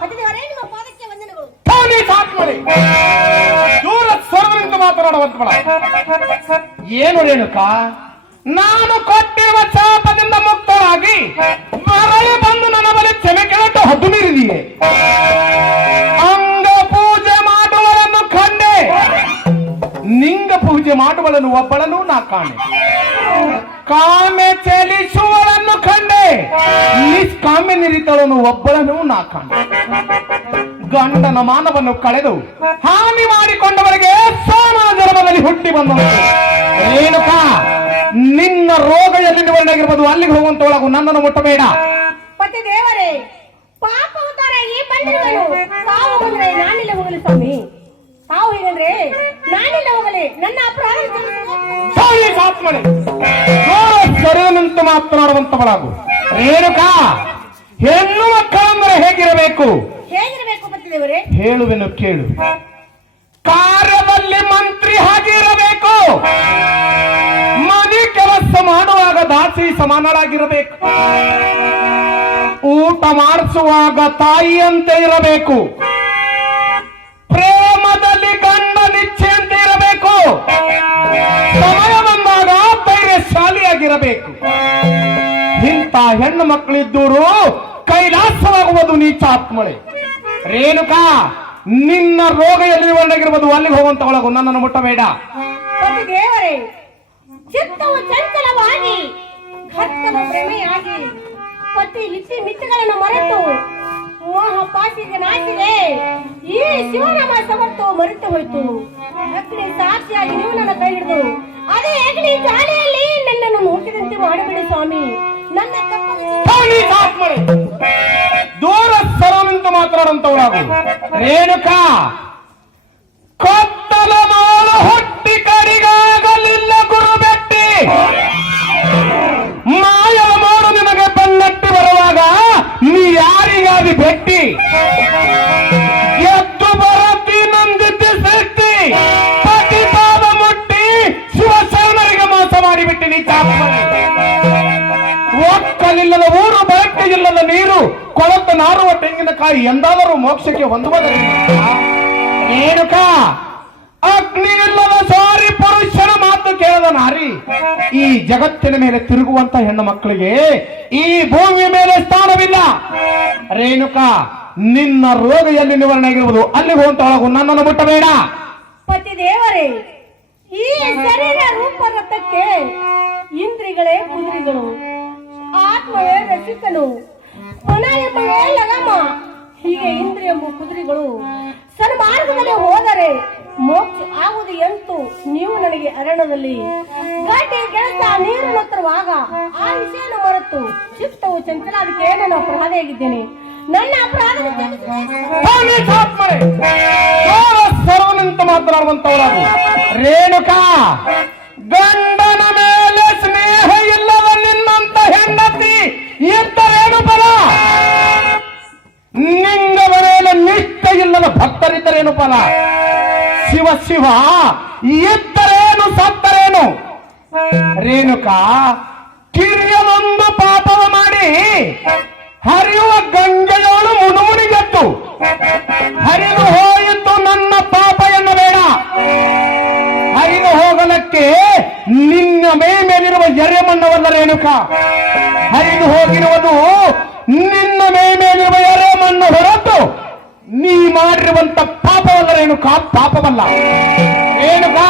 ಪತಿದೇವರೇ ನಿಮ್ಮ ಪಾದಕ್ಕೆ ವಂದನೆಗಳು. ದೂರ ಸ್ವರದಿಂದ ಮಾತನಾಡುವಂತವಳ ಏನು ರೇಣುಕಾ, ನಾನು ಕೊಟ್ಟಿರುವ ಶಾಪದಿಂದ ಮುಕ್ತರಾಗಿ ಮರಳಿ ಬಂದು ನನ್ನ ಬಳಿ ಕ್ಷಮೆ ಕೇಳಟ್ಟು ಹದ್ದು ಮೀರಿದೆಯೇ? ಅಂಗ ಪೂಜೆ ಮಾಡುವಳನ್ನು ಕಂಡೆ, ನಿಂಗ ಪೂಜೆ ಮಾಡುವಳನ್ನು ಒಬ್ಬಳನ್ನು ನಾ ಕಾಣೆ. ಕಾಮೆ ಚಲಿಸುವಳನ್ನು ಕಂಡೆ, ನಿಷ್ಕಾಮ್ಯ ನಿರಿತಳನ್ನು ಒಬ್ಬಳನ್ನು ನಾ ಕಾಣೆ. ಗಂಡನ ಮಾನವನ್ನು ಕಳೆದು ಹಾನಿ ಮಾಡಿಕೊಂಡವರಿಗೆ ಸೋಮನ ಜನ್ಮದಲ್ಲಿ ಹುಟ್ಟಿ ಬಂದವನು ರೇಣುಕಾ. ನಿನ್ನ ರೋಗ ಎಲ್ಲಿ ನಿವಾರಣೆಯಾಗಿರ್ಬೋದು, ಅಲ್ಲಿಗೆ ಹೋಗುವಂತೊಳಗು ನನ್ನನ್ನು ಮುಟ್ಟಬೇಡ. ಪತಿ ದೇವರೇ, ಪಾಪ ಅವತಾರಾಗಿ ಬಂದಿರುವನು. ತಾವು ಬಂದ್ರೆ ನಾನಿಲ್ಲ ಹೋಗಲಿ ಸ್ವಾಮಿ, ತಾವು ಹೇಗಂದ್ರೆ ನಾನಿಲ್ಲ ಹೋಗಲಿ. ನನ್ನ ಅಪರಾಧ ಸರಿಯಂತ ಮಾತನಾಡುವಂತವಳಾಗು ರೇಣುಕಾ. ಹೆಣ್ಣು ಮಕ್ಕಳಂದ್ರೆ ಹೇಗಿರಬೇಕು ಪತಿ ದೇವರೇ? ಹೇಳುವೆನು ಕೇಳು. ಕಾರ್ಯದಲ್ಲಿ ಮಂತ್ರಿ ಹಾಗೆ ಇರಬೇಕು, ಮನೆ ಕೆಲಸ ಮಾಡುವಾಗ ದಾಸಿ ಸಮಾನಳಾಗಿರಬೇಕು, ಊಟ ಮಾಡಿಸುವಾಗ ತಾಯಿಯಂತೆ ಇರಬೇಕು, ಪ್ರೇಮದಲ್ಲಿ ಗಂಡ ನಿಶ್ಚೆಯಂತೆ ಇರಬೇಕು, ಸಮಯ ಬಂದಾಗ ಧೈರ್ಯಶಾಲಿಯಾಗಿರಬೇಕು. ಇಂಥ ಹೆಣ್ಣು ಮಕ್ಕಳಿದ್ದೂರು ಕೈಲಾಸವಾಗುವುದು ನೀಚಾತ್ಮಳೆ. ರೇಣುಕಾ, ನಿನ್ನ ರೋಗ ಎಲ್ಲಿ ನಿವಾರಣೆಗಿರ್ಬೋದು, ಅಲ್ಲಿಗೆ ಹೋಗುವಂತವಳಗು ನನ್ನನ್ನು ಮುಟ್ಟಬೇಡ. ಪತಿ ದೇವರೇ, ಚಿತ್ತವು ಚಂಚಲವಾಗಿ ಕತ್ತಲ ಭ್ರಮೆಯಾಗಿ ಪತಿ ಇತಿ ಮಿತಿಗಳನ್ನು ಮರೆತು ಮೋಹ ಪಾಸಿಗೆ ನಾಚಿದೆ. ಈ ಶಿವನಾಮ ಸಮರ್ಥ ಮರೆತು ಹೋಯ್ತು. ಅಗ್ನಿ ಸಾಕ್ಷಿಯಾಗಿ ನೀವು ನನ್ನ ಕೈ ಹಿಡಿದು ಅದೇ ಅಗ್ನಿ ಜ್ವಾಲೆಯಲ್ಲಿ ನನ್ನನ್ನು ನೋಟಿದಂತೆ ಮಾಡಬೇಡಿ ಸ್ವಾಮಿ. ನನ್ನ ದೂರ ಸರವಿಂತ ಮಾತನಾಡುವಂತವಳಾಗು ರೇಣುಕಾ. ಕೊತ್ತಲ ನೋಳು ಹುಟ್ಟಿ ಕಡಿಗಾಗಲಿಲ್ಲ ಗುರು ಬೆಟ್ಟಿ, ಮಾಯ ಮಾಡು ನಿನಗೆ ಬೆನ್ನಟ್ಟಿ ಬರುವಾಗ ನೀ ಯಾರಿಗಾಗಿ ಬೆಟ್ಟಿ? ಎದ್ದು ಬರತಿ ನಂದಿದ್ದ ಸೃಷ್ಟಿ, ಪತಿ ಪಾದ ಮುಟ್ಟಿ ಶಿವಶರಣರಿಗೆ ಮೋಸ ಮಾಡಿಬಿಟ್ಟಿ ನೀ ಚಾಪನೆ. ಒಕ್ಕಲಿಲ್ಲದ ಊರು, ಬೆಳಕೆ ಇಲ್ಲದ ನೀರು, ಕೊಳತ ನಾರುವ ತೆಂಗಿನಕಾಯಿ ಎಂದಾದರೂ ಮೋಕ್ಷಕ್ಕೆ ಹೊಂದುವುದರ ರೇಣುಕಾ. ಅಗ್ನಿ ಇಲ್ಲದ ಸಾರಿ ಪುರುಷನ ಮಾತು ಕೇಳದ ನಾರಿ. ಈ ಜಗತ್ತಿನ ಮೇಲೆ ತಿರುಗುವಂತ ಹೆಣ್ಣು ಮಕ್ಕಳಿಗೆ ಈ ಭೂಮಿಯ ಮೇಲೆ ಸ್ಥಾನವಿಲ್ಲ. ರೇಣುಕಾ, ನಿನ್ನ ರೋಗ ಎಲ್ಲಿ ನಿವಾರಣೆಯಾಗಿರುವುದು, ಅಲ್ಲಿ ಹೋಗುವಂತೊಳಗು ನನ್ನನ್ನು ಮುಟ್ಟಬೇಡ. ಪತಿ ದೇವರೇ, ಈ ಶರೀರ ರೂಪ ರಥಕ್ಕೆ ಇಂದ್ರಿಗಳೇ ಕುದುರೆಗಳು, ಆತ್ಮವೇ ರಸಿಕನು, ಮನ ಎಂಬವೇ ಲಗಾಮ. ಹೀಗೆ ಇಂದ್ರಿಯ ಕುದುರೆಗಳು ಸನ್ಮಾರ್ಗದಲ್ಲಿ ಹೋದರೆ ಮೋಕ್ಷ ಆಗುವುದು ಎಂತು. ನೀವು ನನಗೆ ಅರಣ್ಯದಲ್ಲಿ ಗಡ್ಡೆ ಕೆಲಸ ನೀರನ್ನು ತರುವಾಗ ಆ ವಿಷಯನ ಮರೆತು ಚಿತ್ತವು ಚಂಚಲ, ಅದಕ್ಕೆ ನಾನು ಅಪರಾಧಿಯಾಗಿದ್ದೇನೆ. ನನ್ನ ಅಪರಾಧ ಸರ್ವನಂತ ಮಾತನಾಡುವಂತವರಾಗು ರೇಣುಕಾ. ಗಂಡನ ಮೇಲೆ ಸ್ನೇಹ ಇಲ್ಲದ ನಿನ್ನಂತ ಹೆಂಡತಿ ಇದ್ದರೇನು ಫಲ? ನಿಂಗ ಮೇಲೆ ನಿಷ್ಠೆ ಇಲ್ಲದ ಭಕ್ತರಿದ್ದರೇನು ಫಲ? ಶಿವ ಶಿವ ಇದ್ದರೇನು ಸತ್ತರೇನು? ರೇಣುಕಾ, ಕಿರಿಯದೊಂದು ಪಾಪವ ಮಾಡಿ ಹರಿಯುವ ಗಂಗೆಯೋಳು ಮುನುಮುನಿಗೆತ್ತು ಹರಿದು ಹೋಯಿತು ನನ್ನ ಪಾಪ ಎನ್ನಬೇಡ. ಹರಿದು ಹೋಗಲಕ್ಕೆ ನಿನ್ನ ಮೇಲಿರುವ ಎರೆಮಣ್ಣವಲ್ಲ ರೇಣುಕಾ, ಹರಿದು ಹೋಗಿರುವುದು ನಿನ್ನ ಮೇಲಿರುವ ಎರೆಮಣ್ಣು ಹೊರತು ನೀ ಮಾಡಿರುವಂತ ಪಾಪವಲ್ಲ ರೇಣುಕಾ, ಪಾಪವಲ್ಲ. ರೇಣುಕಾ,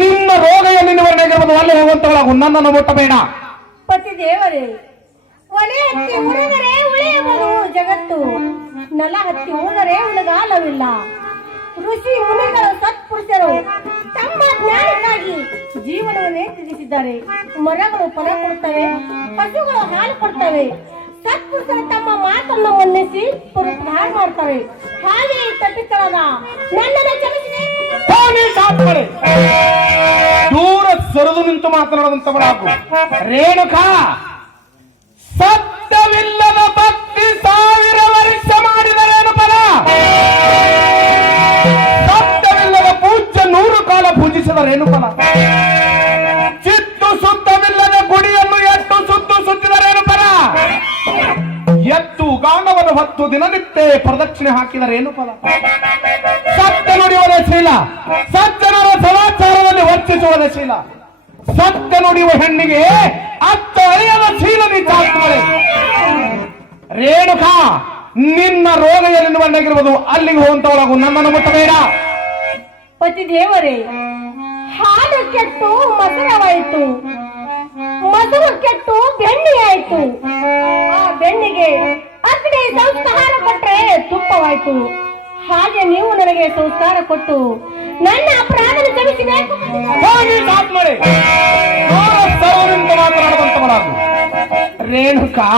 ನಿನ್ನ ರೋಗ ಎಲ್ಲಿ ನಿವಾರಣೆಯಾಗಿರುವುದು, ಅಲ್ಲಿ ಹೋಗುವಂತವಳಾಗು ನನ್ನನ್ನು ಮುಟ್ಟಬೇಡ. ಪತಿ ದೇವರೇ, ಒಲೆ ಹತ್ತಿ ಉಳಿದರೆ ಉಳಿಯುವುದು ಜಗತ್ತು, ನೆಲ ಹತ್ತಿ ಉಳಿದರೆ ಉಳಗಾಲವಿಲ್ಲ. ಋಷಿ ಮುನಿಗಳು ಸತ್ಪುರುಷರು ತಮ್ಮ ಜ್ಞಾನಕ್ಕಾಗಿ ಜೀವನವನ್ನೇ ತ್ಯಜಿಸಿದ್ದಾರೆ. ಮರಗಳು ಫಲ ಕೊಡುತ್ತವೆ, ಪಶುಗಳು ಹಾಲು ಕೊಡ್ತವೆ. ಸತ್ಪುರುಷರು ತಮ್ಮ ಮಾತನ್ನು ಮನ್ನಿಸಿ ಪುನರುದ್ಧಾರ ಮಾಡ್ತಾರೆ. ಹಾಗೆ ತಪ್ಪಿತಳದ ನನ್ನನ್ನು ಕ್ಷಮಿಸಿದೆ. ದೂರ ಸರಿದು ನಿಂತು ಮಾತನಾಡುವಂತವಳಾಗು ರೇಣುಕಾ. ಸತ್ಯವಿಲ್ಲದ ಭಕ್ತಿ 1000 ವರ್ಷ ಮಾಡಿದರೇನು ಫಲ? ಸತ್ಯವಿಲ್ಲದ ಪೂಜ್ಯ 100 ಕಾಲ ಪೂಜಿಸಿದರೇನು ಫಲ? ಚಿತ್ತು ಸುತ್ತವಿಲ್ಲದ ಗುಡಿಯನ್ನು ಎಟ್ಟು ಸುತ್ತು ಸುತ್ತಿದರೇನು ಫಲ? ಎತ್ತು ಗಾಂಡವನ್ನು 10 ದಿನ ದಿನನಿತ್ಯ ಪ್ರದಕ್ಷಿಣೆ ಹಾಕಿದರೆ ಏನು ಫಲ? ಸತ್ಯ ನುಡಿಯುವುದೇ ಶೀಲ, ಸಜ್ಜನರ ಸದಾಚಾರದಲ್ಲಿ ವರ್ತಿಸುವುದೇ ಶೀಲ. ಸತ್ಯ ನುಡಿಯುವ ಹೆಣ್ಣಿಗೆ ಅತ್ತ ಅರಿಯದ ಶೀಲ ನಿಜಾಗ್ತದೆ. ರೇಣುಕಾ, ನಿನ್ನ ರೋಗ ಎಲ್ಲಿ ಬಂದಾಗಿರ್ಬೋದು, ಅಲ್ಲಿಗೆ ಹೋಗುವಂತವಳಾಗು, ನನ್ನನ್ನು ಮುಟ್ಟಬೇಡ. ಪತಿ ದೇವರೇ, ಹಾಲು ಕೆಟ್ಟು ಮಧುರವಾಯಿತು, ಮಧುರ ಕೆಟ್ಟು ಬೆಣ್ಣೆಯಾಯಿತು. ಆ ಬೆಣ್ಣಿಗೆ ಅಗ್ನಿ ಸಂಸ್ಕಾರ ಕೊಟ್ಟರೆ ತುಪ್ಪವಾಯಿತು. ಹಾಗೆ ನೀವು ನನಗೆ ಸಂಸ್ಕಾರ ಕೊಟ್ಟು ನನ್ನ ಅಪರಾಧ ಕ್ಷಮಿಸಬೇಕು. ಹೋಗಿ ಸಾತ್ ಮಾಡಿ ಮಾತನಾಡುವಂತವಳಾಗು. ರೇಣುಕಾ,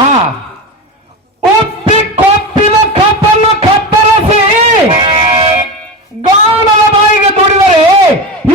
ಉಪ್ಪಿ ಕೊಪ್ಪಿನ ಕಪ್ಪನ್ನು ಕತ್ತರಿಸಿ